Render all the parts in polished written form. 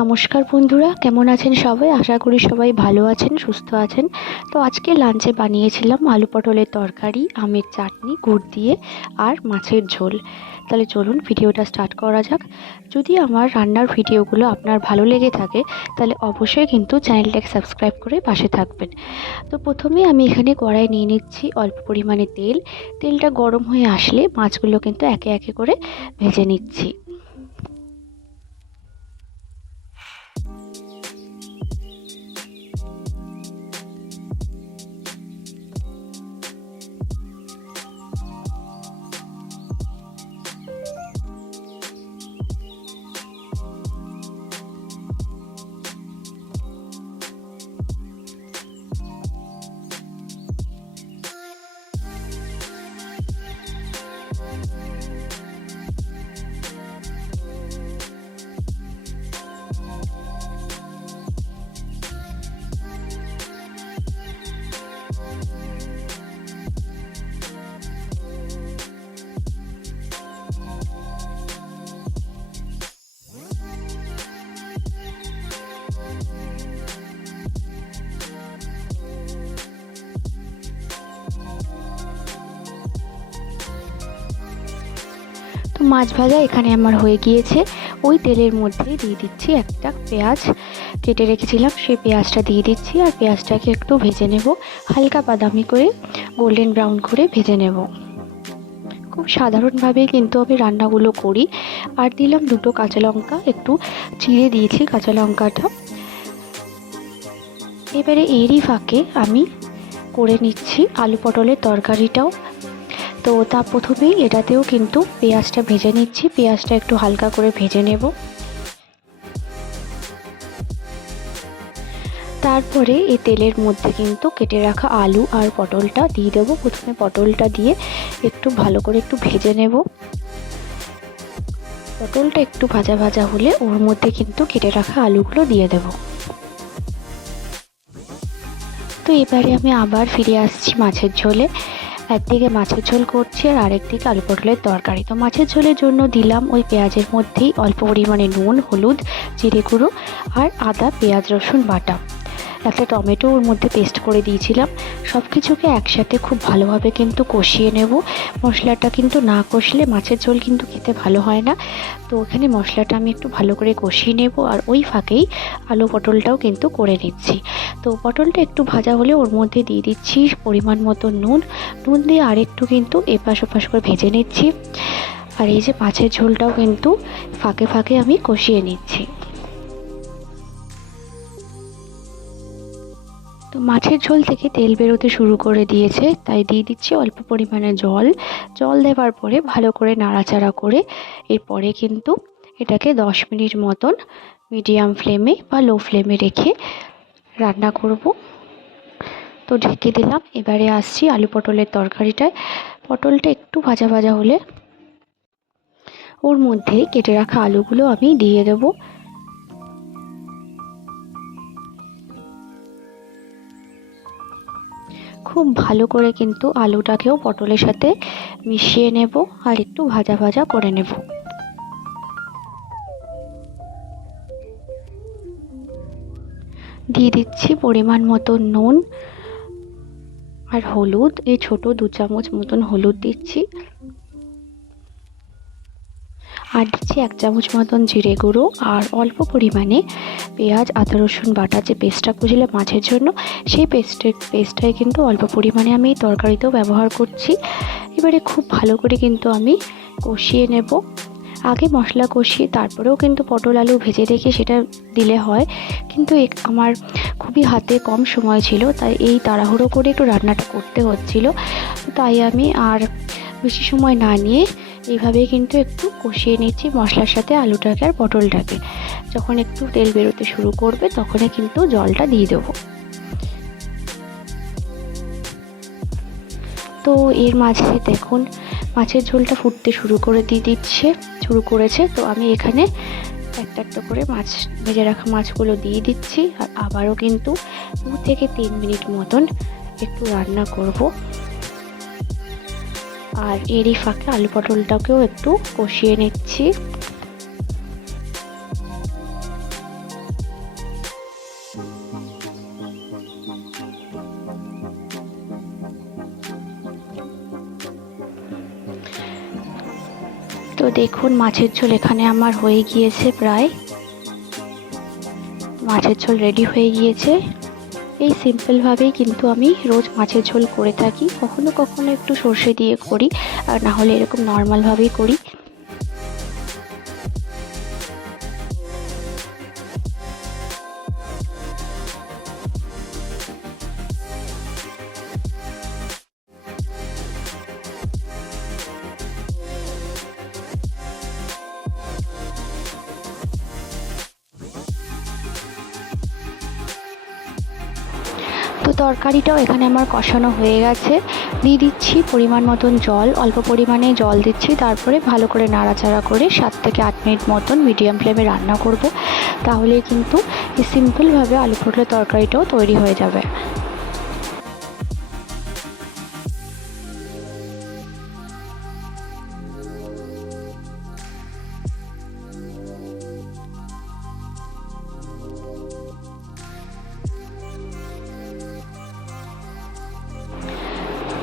নমস্কার বন্ধুরা, কেমন আছেন সবাই? আশা করি সবাই ভালো আছেন, সুস্থ আছেন। তো আজকে লাঞ্চে বানিয়েছিলাম আলু পটলের তরকারি, আমের চাটনি, গুড় দিয়ে আর মাছের ঝোল। তাহলে চলুন ভিডিওটা স্টার্ট করা যাক। যদি আমার রান্নার ভিডিওগুলো আপনার ভালো লেগে থাকে তাহলে অবশ্যই কিন্তু চ্যানেলটাকে সাবস্ক্রাইব করে পাশে থাকবেন। তো প্রথমে আমি এখানে কড়াই নিয়ে নিচ্ছি অল্প পরিমাণে তেল। তেলটা গরম হয়ে আসলে মাছগুলো কিন্তু একে একে করে ভেজে নিচ্ছি। তো মাছ ভাজা এখানে আমার হয়ে গিয়েছে। ওই তেলের মধ্যে দিয়ে দিচ্ছি একটা পেঁয়াজ কেটে রেখেছিলাম, সেই পেঁয়াজটা দিয়ে দিচ্ছি। আর পেঁয়াজটাকে একটু ভেজে নেব, হালকা বাদামি করে গোল্ডেন ব্রাউন করে ভেজে নেব। খুব সাধারণভাবে কিন্তু আমি রান্নাগুলো করি। আর দিলাম দুটো কাঁচা লঙ্কা, একটু চিড়ে দিয়েছি কাঁচা লঙ্কাটা। এবারে এরই ফাঁকে আমি করে নিচ্ছি আলু পটলের তরকারিটাও। তো তা প্রথমেই এটাতেও কিন্তু পেঁয়াজটা ভেজে নিচ্ছি, পেঁয়াজটা একটু হালকা করে ভেজে নেব। তারপরে এই তেলের মধ্যে কিন্তু কেটে রাখা আলু আর পটলটা দিয়ে দেবো। প্রথমে পটলটা দিয়ে একটু ভালো করে একটু ভেজে নেব। পটলটা একটু ভাজা ভাজা হলে ওর মধ্যে কিন্তু কেটে রাখা আলুগুলো দিয়ে দেব। তো এবারে আমি আবার ফিরে আসছি মাছের ঝোলে। একদিকে মাছের ঝোল করছি আর আরেকদিকে আলু পটলের তরকারি। তো মাছের ঝোলের জন্য দিলাম ওই পেঁয়াজের মধ্যেই অল্প পরিমাণে নুন, হলুদ, জিরে গুঁড়ো আর আদা পেঁয়াজ রসুন বাটা। একটা টমেটো ওর মধ্যে পেস্ট করে দিয়েছিলাম। সব কিছুকে একসাথে খুব ভালোভাবে কিন্তু কষিয়ে নেব। মশলাটা কিন্তু না কষলে মাছের ঝোল কিন্তু খেতে ভালো হয় না। তো ওখানে মশলাটা আমি একটু ভালো করে কষিয়ে নেব। আর ওই ফাঁকেই আলু পটলটাও কিন্তু করে নিচ্ছি। তো পটলটা একটু ভাজা হলে ওর মধ্যে দিয়ে দিচ্ছি পরিমাণ মতো নুন দিয়ে আরেকটু কিন্তু এপাশ ওপাশ করে ভেজে নিচ্ছি। আর এই যে মাছের ঝোলটাও কিন্তু ফাঁকে ফাঁকে আমি কষিয়ে নিচ্ছি। তো মাছের ঝোল থেকে তেল বেরোতে শুরু করে দিয়েছে, তাই দিয়ে দিচ্ছি অল্প পরিমাণে জল দেওয়ার পরে ভালো করে নাড়াচাড়া করে এরপরে কিন্তু এটাকে 10 মিনিট মতন মিডিয়াম ফ্লেমে বা লো ফ্লেমে রেখে রান্না করব। তো ঢেকে দিলাম। এবারে আসছি আলু পটলের তরকারিটায়। পটলটা একটু ভাজা ভাজা হলে ওর মধ্যে কেটে রাখা আলুগুলো আমি দিয়ে দেবো। খুব ভালো করে কিন্তু আলুটাকেও পটলের সাথে মিশিয়ে নেব আর একটু ভাজা ভাজা করে নেব। দিয়ে দিচ্ছি পরিমাণ মতো নুন আর হলুদ, এই ছোট 2 চামচ মতন হলুদ দিচ্ছি। আর দিচ্ছি 1 চামচ মতন জিরে গুঁড়ো আর অল্প পরিমাণে পেঁয়াজ আদা রসুন বাটা যে পেস্টটা করেছিলাম মাছের জন্য, সেই পেস্টটাই কিন্তু অল্প পরিমাণে আমি এই তরকারিতেও ব্যবহার করছি। এবারে খুব ভালো করে কিন্তু আমি কষিয়ে নেব। আগে মশলা কষিয়ে তারপরেও কিন্তু পটল আলু ভেজে রেখে সেটা দিলে হয়, কিন্তু আমার খুবই হাতে কম সময় ছিল, তাই এই তাড়াহুড়ো করে একটু রান্নাটা করতে হচ্ছিল। তাই আমি আর বেশি সময় না নিয়ে এইভাবেই কিন্তু একটু কষিয়ে নিচ্ছি মশলার সাথে আলুটাকে আর পটলটাকে। যখন একটু তেল বেরোতে শুরু করবে তখনই কিন্তু জলটা দিয়ে দেবো। তো এর মাঝে দেখুন মাছের ঝোলটা ফুটতে শুরু করেছে। তো আমি এখানে একটা একটা করে মাছ ভেজে রাখা মাছগুলো দিয়ে দিচ্ছি আর আবারও কিন্তু 2 থেকে 3 মিনিট মতন একটু রান্না করব। আর এরই ফাঁকে আলু পটলটাকেও একটু কষিয়ে নিচ্ছি। তো দেখুন মাছের ঝোল এখানে আমার হয়ে গিয়েছে, প্রায় মাছের ঝোল রেডি হয়ে গিয়েছে। এই সিম্পলভাবেই কিন্তু আমি রোজ মাছের ঝোল করে থাকি, কখনো কখনো একটু সর্ষে দিয়ে করি, আর না হলে এরকম নর্মালভাবেই করি। তো তরকারিটাও এখানে আমার কষানো হয়ে গেছে। দিয়ে দিচ্ছি পরিমাণ মতন জল, অল্প পরিমাণে জল দিচ্ছি, তারপরে ভালো করে নাড়াচাড়া করে 7 থেকে 8 মিনিট মতন মিডিয়াম ফ্লেমে রান্না করব। তাহলে কিন্তু এই সিম্পলভাবে আলু পটলের তরকারিটাও তৈরি হয়ে যাবে।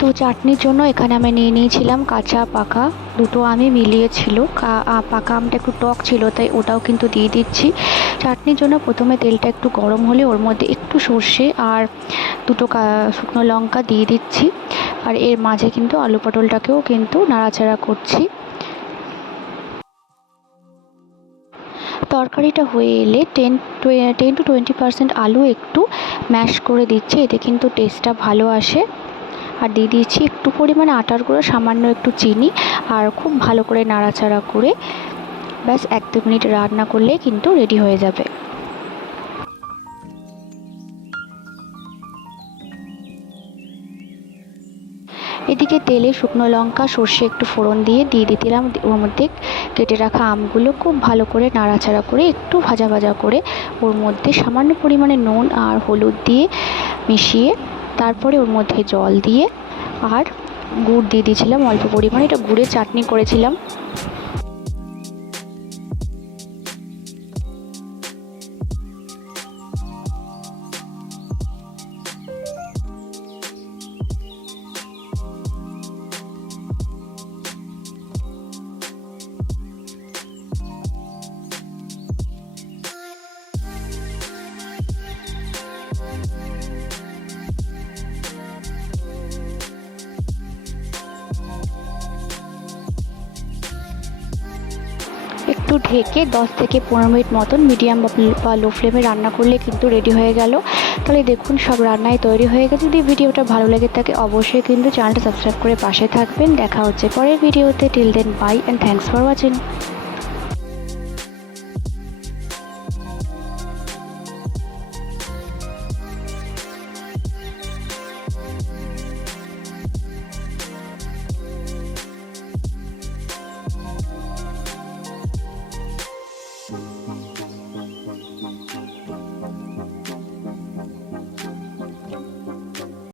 তো চাটনির জন্য এখানে আমি নিয়ে নিয়েছিলাম কাঁচা পাকা দুটো আমি মিলিয়েছিল। পাকা আমটা একটু টক ছিল, তাই ওটাও কিন্তু দিয়ে দিচ্ছি। চাটনির জন্য প্রথমে তেলটা একটু গরম হলে ওর মধ্যে একটু সর্ষে আর দুটো শুকনো লঙ্কা দিয়ে দিচ্ছি, আর এর মাঝে কিন্তু আলু পটলটাকেও কিন্তু নাড়াচাড়া করছি। তরকারিটা হয়ে এলে 10-20% আলু একটু ম্যাশ করে দিচ্ছি, এতে কিন্তু টেস্টটা ভালো আসে। আর দিয়ে দিয়েছি একটু পরিমাণে আটার গুঁড়ো, সামান্য একটু চিনি, আর খুব ভালো করে নাড়াচাড়া করে ব্যাস 1-2 মিনিট রান্না করলেই কিন্তু রেডি হয়ে যাবে। এদিকে তেলে শুকনো লঙ্কা সর্ষে একটু ফোড়ন দিয়ে দিলাম ওর মধ্যে কেটে রাখা আমগুলো। খুব ভালো করে নাড়াচাড়া করে একটু ভাজা ভাজা করে ওর মধ্যে সামান্য পরিমাণে নুন আর হলুদ দিয়ে মিশিয়ে তারপরে ওর মধ্যে জল দিয়ে আর গুড় দিয়ে দিয়েছিলাম অল্প পরিমাণে, এটা গুড়ের চাটনি করেছিলাম। একটু ঢেকে 10 থেকে 15 মিনিট মতন মিডিয়াম বা লো ফ্লেমে রান্না করলে কিন্তু রেডি হয়ে গেল। তাহলে দেখুন সব রান্নাই তৈরি হয়ে গেছে। যদি ভিডিওটা ভালো লেগে থাকে অবশ্যই কিন্তু চ্যানেলটা সাবস্ক্রাইব করে পাশে থাকবেন। দেখা হচ্ছে পরের ভিডিওতে। Till then bye and thanks for watching.